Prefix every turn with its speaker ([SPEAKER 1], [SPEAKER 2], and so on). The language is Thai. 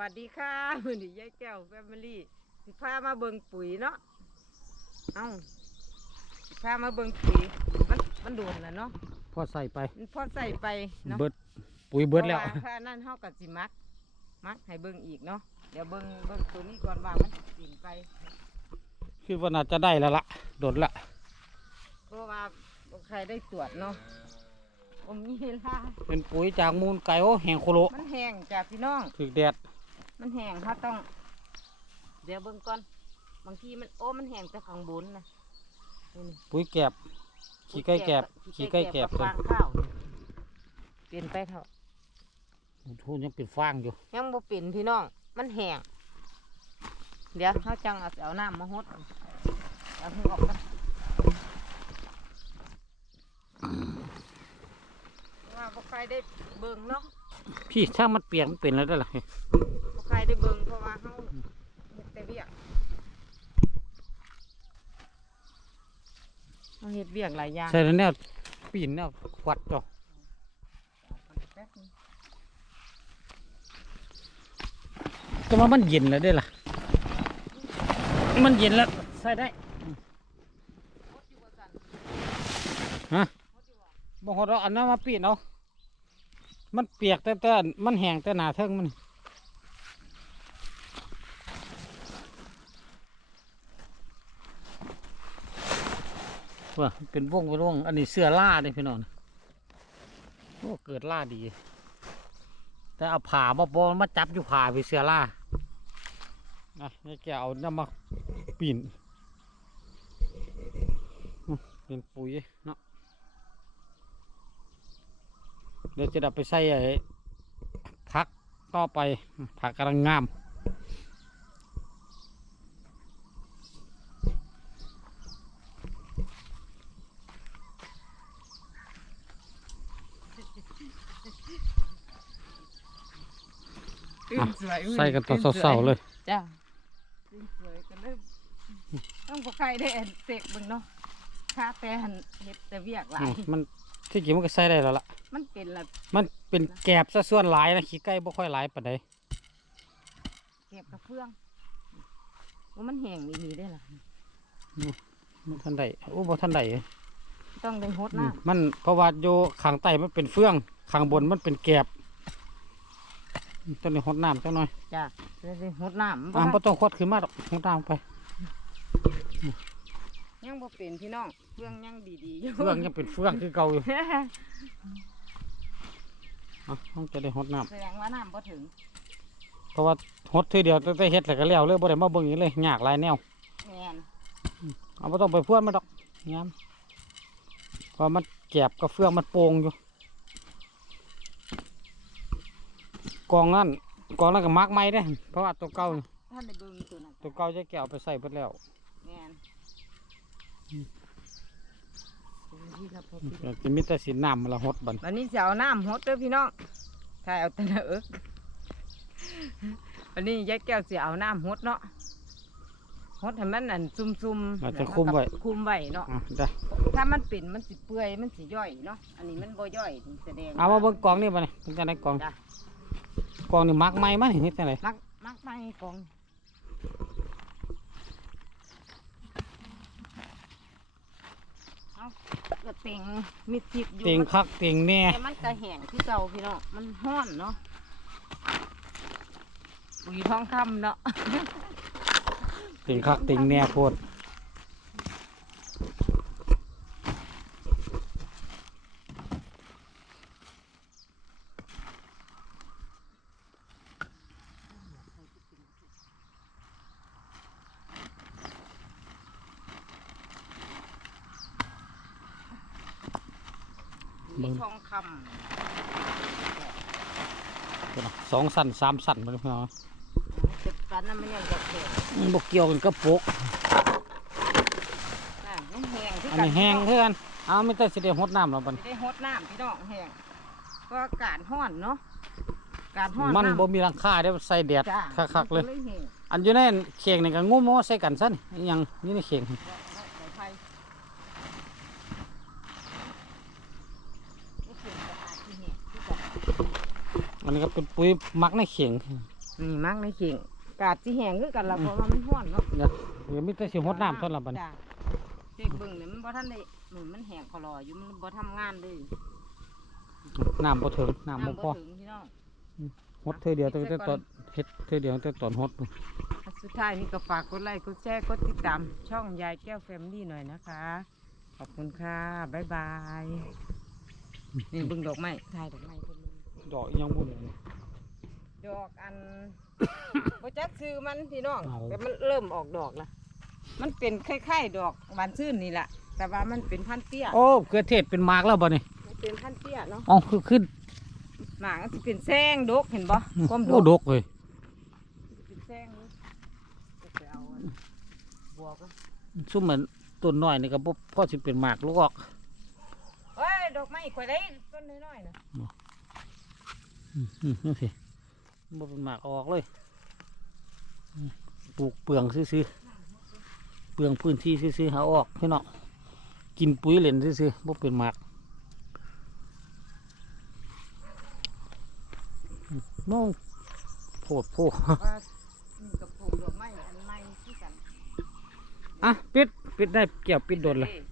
[SPEAKER 1] วัสดีค่ะมื้อนี้ยายแก้วแฟมิลี่สิพามาเบิ่งปุ๋ยเนาะเอ้าสิพามาเบิ่งปุ๋ยมันมันโดนแล้วเนาะ
[SPEAKER 2] พอใส่ไป
[SPEAKER 1] มันพอใส่ไปเนาะ
[SPEAKER 2] เบิดปุ๋ยเบิดแล้ว
[SPEAKER 1] พราะาถ้านั่นเฮาก็สิมัก มักให้เบิ่งอีกเนาะเดี๋ยวเบิ่งเบิ่งตัวนี้ก่อนว่ามันสินไป
[SPEAKER 2] คือว่าน่าจะได้แล้วละโดดละ
[SPEAKER 1] เพราะว่าบ่ใครได้ตรวจเนาะผมมีเวลา
[SPEAKER 2] เป็นปุ๋ยจากมูลไก่โอแหงโคโล
[SPEAKER 1] มันแห้งจ้ะพี่น้อง
[SPEAKER 2] ถึกแดด
[SPEAKER 1] มันแห้งเขาต้อง เดี๋ยวเบิ่งก่อน บางทีมันโอ้มันแห้งแต่ข้างบนนะนี่นี่
[SPEAKER 2] ปุ๋ยแกบขี้ไก่แกบขี้ไก่แกบ
[SPEAKER 1] ฟางข้าวนี่เปลี่ยนไปเถอะ
[SPEAKER 2] ทุนยังเป็นฟางอยู่
[SPEAKER 1] ยังบ่เปลี่ยนพี่น้อง มันแห้ง เดี๋ยวเขาจังเอาเอาน้ำมาหดเอาให้ออกกันว่าบ่ใครได้เบิ่งเนาะ
[SPEAKER 2] พี่ถ้ามันเปียกมันเป็นแล้วได้หรอ
[SPEAKER 1] ได้เบิ่งเพราะว่าเขาเฮ็ดแต่เวียกเขาเฮ็ดเวียกหลายอย่าง
[SPEAKER 2] ใส่แล้วแนวปีนแนวควัดจ้ะ
[SPEAKER 1] แป๊บนึง
[SPEAKER 2] แต่ว่ามันเย็นแล้วได้ล่ะ มันเย็นแล้วใส่ได้ฮะบางคนเราอันนั้นมาปีนเอามันเปียกแต่แต่มันแห้งแต่หนาเทิงมัน ว่าเป็นวงเป็นวงอันนี้เสื้อล่าเนี่ยพี่น้องโอ้เกิดล่าดี แต่เอาผ่ามาบอมาจับอยู่ผ่าไปเสื้อล่านะนี่แกเอาน้ำมาปีนเป็นปุ๋ยเนาะเดี๋ยวจะดับไปใส่ไอ้พักต่อไปผักกำลังงาม
[SPEAKER 1] ตื่นสวยมื้อ
[SPEAKER 2] ใส่กันตอน
[SPEAKER 1] ตื่สว
[SPEAKER 2] เศร้าๆเลย
[SPEAKER 1] จ้าตื่นสวยกันเลยต้องบ่ใครได้อันเสกเบิ่งเนาะค่าแต่หันเฮ็ดแต่เวียกหลา
[SPEAKER 2] อื
[SPEAKER 1] ย
[SPEAKER 2] มมันที่จริงมันก็ใส่ได้แล้วล่ะ
[SPEAKER 1] มันเป็นละ
[SPEAKER 2] มันเป็นแกบซะส่วนหลายนะขี้ไก่บ่ค่อยหลายปานใด
[SPEAKER 1] เก็บกระเฟืองว่ามันแห้งอีหลีได้ล่ะ
[SPEAKER 2] มันทันได้โอ้บ่ทันได้
[SPEAKER 1] ต้องได้หด
[SPEAKER 2] อืม
[SPEAKER 1] น้ำ
[SPEAKER 2] มันเพราะว่าอยู่ข้างใต้มันเป็นเฟืองข้างบนมันเป็นแกบ ต้นนี้หดน้ำจังหน่อย
[SPEAKER 1] จ้าจะได้หดน้ำ
[SPEAKER 2] อ่า
[SPEAKER 1] บ่
[SPEAKER 2] บ่ต้องคดขึ้นมาดอกหดน้ำไป
[SPEAKER 1] ยังบ่เป็นพี่น้องเฟืองยังดีๆอยู่
[SPEAKER 2] เฟืองยังเป็นเฟืองคือเก่าอยู่อะต้องจะได้หดน้
[SPEAKER 1] แสดงว่าน้ำบ่ถึงำ
[SPEAKER 2] เพราะว่าหดทีเดียวตั้งแต่เฮ็ดแล้วก็แล้วเลยบ่ได้มาเบิ่งอีกเลยยากหลายแนว
[SPEAKER 1] แม่น
[SPEAKER 2] เอาบ่ต้องไปพวนมันดอกงามเพราะมันแกบกับเฟืองมันโป่งอยู่ กองนั่นกองนั้นก็มักไม้ได้เพราะว่าตัวเก่านี่
[SPEAKER 1] ท่านได้เบิ่งตัวนั้น
[SPEAKER 2] ตัวเก่าจะแกเอาไปใส่เบิดแล้ว
[SPEAKER 1] แม่นเป็นที่ครับพ่อพี่
[SPEAKER 2] จะมีแต่สีน้ำมันละหดบัน
[SPEAKER 1] วันนี้จะเอาน้ำหดเด้อพี่น้องถ้าเอาแต่ละเอิกวันนี้ยายแก้วจะเอาน้ำหดเนาะหดให้มันอันซุ่มๆ
[SPEAKER 2] อาจจะคุมไว้
[SPEAKER 1] คุมไว้เนาะ
[SPEAKER 2] อะได้
[SPEAKER 1] ถ้ามันเป็นมันสิเปื่อยมันสิย่อยเนาะอันนี้มันบ่ย่อยนี่แสดง
[SPEAKER 2] เอามาเบิ่งกองนี่บัดนี่เป็นจังไดกอง
[SPEAKER 1] จ้ะ
[SPEAKER 2] กองนี่มักไม้มันเฮ็ดจังได
[SPEAKER 1] มักมักไปกองเอากระเต็งมีทิพอยู่
[SPEAKER 2] เตียงคักเตียงแน่
[SPEAKER 1] แต่มันกระแห้งคือเก่าพี่น้องมันห้อนเนาะปุ๋ยทองคำเนาะ
[SPEAKER 2] เตียงคักเตียงแน่โพ ด
[SPEAKER 1] ปุ๋ยทองค
[SPEAKER 2] พุ่นน่ะสองสั่นสามสั่นบ่ได้พี่น้องำ
[SPEAKER 1] เจ็บกันนะมันยังจะแข็ง
[SPEAKER 2] มันบ่เกี่ยวกันกับโปก
[SPEAKER 1] น่ะมันแห้งคือ
[SPEAKER 2] อัน
[SPEAKER 1] กั
[SPEAKER 2] นี้แห้งคือกันเอาไม่แต่สิได้หดน้ำแล้วบัด
[SPEAKER 1] สิได้หดน้ำพี่น้องแห้งเพราะอากาศห้อนเนาะอากาศห้อน
[SPEAKER 2] มันำบ่มีหลังคาเด้อใส่แดด
[SPEAKER 1] จ้า
[SPEAKER 2] คักๆเลย
[SPEAKER 1] มันแห้ง
[SPEAKER 2] อันอยู่ในเข่งนี่ก็งุ้มเอาใส่กันซะนี่อิหยังนี่ในเข่ง
[SPEAKER 1] ไว้ไว้ไฟไม่เข็งกระอาดที่แห้งคือกั น
[SPEAKER 2] อันนี้ก็เป็นปุ๋ยมักในเข่ง
[SPEAKER 1] นี่มักในเข่งกาดสิแห้งคือกันละเพราะว่ามันห้อนเนาะ
[SPEAKER 2] เดี๋ยวเดี๋ยวมีแต่สิหดน้ำเท่านั้นบัดนี้
[SPEAKER 1] จ้ะเด็กเบิ่งเนี่ยมันบ่ทันได้เหมือนมันแห้งคลออยู่มันบ่ทำงานเลย
[SPEAKER 2] น้ำบ่ถึงน้ำบ่พอ
[SPEAKER 1] ถึงพี่น้อง
[SPEAKER 2] หดเธอเดียวตั้งแต่ตอนเฮ็ดเธอเดียวตั้งแต่ตอนหดนู่น
[SPEAKER 1] อะสุดท้ายนี่ก็ฝากกดไลค์กดแชร์กดติดตาม ช่องยายแก้วแฟมลี่หน่อยนะคะ ขอบคุณค่ะ บ๊ายบาย นี่เบึงดอกไม้ถ่ายดอกไม้คนนึง
[SPEAKER 2] ดอกอีหยังบ่เนี่ย
[SPEAKER 1] ดอกอัน บ่จักซื้อมันพี่น้อง
[SPEAKER 2] เอา
[SPEAKER 1] แต่มันเริ่มออกดอกละมันเป็นคล้ายๆดอกบานซื่นนี่แหละแต่ว่ามันเป็นพันธุ์เตี้ย
[SPEAKER 2] โอ้เกลือเทศเป็นหมากแล้วบ่นี่
[SPEAKER 1] มันเป็นพันธุ์เตี้ยเนาะ
[SPEAKER 2] อ๋อคือขึ้น
[SPEAKER 1] หมากมันสิเป็นแซงดกเห็นบ่ความด
[SPEAKER 2] โอ้
[SPEAKER 1] ก
[SPEAKER 2] ดกเลย
[SPEAKER 1] เป็นแซงนี่ไปเอาอันบัวก็
[SPEAKER 2] ซุ่มเหมือนต้นน้อยนี่ก็บ่พอสิเป็นหมากลูกออก
[SPEAKER 1] เฮ้ยดอกไม้ข่อยได้ต้นน้อยๆนะ
[SPEAKER 2] อืมอืม นี่สิบ่เป็นหมากเอาออกเลยอืมปลูกเปลืองซื่อๆเปลืองพื้นที่ซื่อๆหาออกพี่น้องกินปุ๋ยเหล่นซื่อๆบ่เป็นหมากอืมโน้โพดโพ
[SPEAKER 1] ว่านี่กับปลูกดอกไม้อันใหม่ที่กัน
[SPEAKER 2] อะปิดปิดได้เกี่ยวปิดโดนเลย
[SPEAKER 1] เอ้